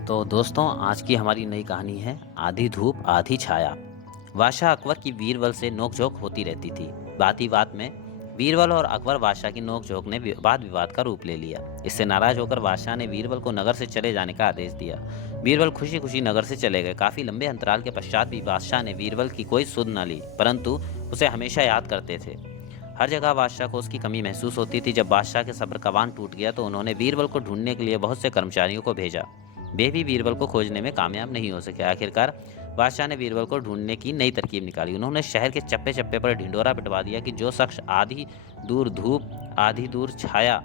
तो दोस्तों, आज की हमारी नई कहानी है आधी धूप आधी छाया। बादशाह अकबर की बीरबल से नोकझोंक होती रहती थी। बात ही बात में बीरबल और अकबर बादशाह की नोकझोंक ने वाद विवाद का रूप ले लिया। इससे नाराज होकर बादशाह ने बीरबल को नगर से चले जाने का आदेश दिया। बीरबल खुशी खुशी नगर से चले गए। काफी लंबे अंतराल के पश्चात भी बादशाह ने बीरबल की कोई सुध न ली, परंतु उसे हमेशा याद करते थे। हर जगह बादशाह को उसकी कमी महसूस होती थी। जब बादशाह के सब्र का बांध टूट गया तो उन्होंने बीरबल को ढूंढने के लिए बहुत से कर्मचारियों को भेजा। वे भी बीरबल को खोजने में कामयाब नहीं हो सके। आखिरकार बादशाह ने बीरबल को ढूंढने की नई तरकीब निकाली। उन्होंने शहर के चप्पे चप्पे पर ढिंडोरा पिटवा दिया कि जो शख्स आधी दूर धूप आधी दूर छाया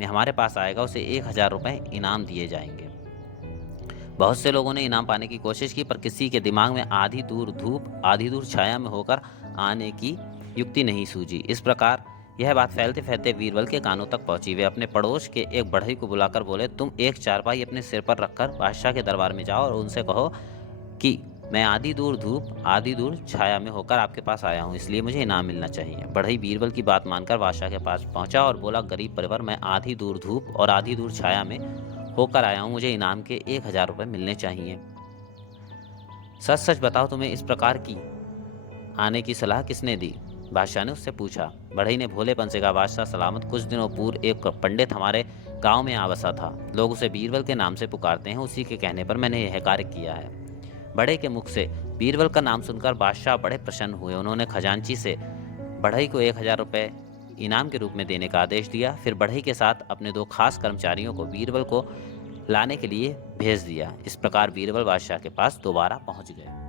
में हमारे पास आएगा उसे 1,000 रुपए इनाम दिए जाएंगे। बहुत से लोगों ने इनाम पाने की कोशिश की, पर किसी के दिमाग में आधी दूर धूप आधी दूर छाया में होकर आने की युक्ति नहीं सूझी। इस प्रकार यह बात फैलते फैलते बीरबल के कानों तक पहुंची। वे अपने पड़ोस के एक बढ़ई को बुलाकर बोले, तुम एक चारपाई अपने सिर पर रखकर बादशाह के दरबार में जाओ और उनसे कहो कि मैं आधी दूर धूप आधी दूर छाया में होकर आपके पास आया हूँ, इसलिए मुझे इनाम मिलना चाहिए। बढ़ई बीरबल की बात मानकर बादशाह के पास पहुंचा और बोला, गरीब परिवार, मैं आधी दूर धूप और आधी दूर छाया में होकर आया हूँ, मुझे इनाम के 1,000 रुपए मिलने चाहिए। सच सच बताओ, तुम्हें इस प्रकार की आने की सलाह किसने दी? बादशाह ने उससे पूछा। बढ़ई ने भोलेपन से कहा, बादशाह सलामत, कुछ दिनों पूर्व एक पंडित हमारे गांव में आ बसा था। लोग उसे बीरबल के नाम से पुकारते हैं, उसी के कहने पर मैंने यह कार्य किया है। बढ़ई के मुख से बीरबल का नाम सुनकर बादशाह बड़े प्रसन्न हुए। उन्होंने खजांची से बढ़ई को 1,000 रुपए इनाम के रूप में देने का आदेश दिया। फिर बढ़ई के साथ अपने दो खास कर्मचारियों को बीरबल को लाने के लिए भेज दिया। इस प्रकार बीरबल बादशाह के पास दोबारा पहुंच गए।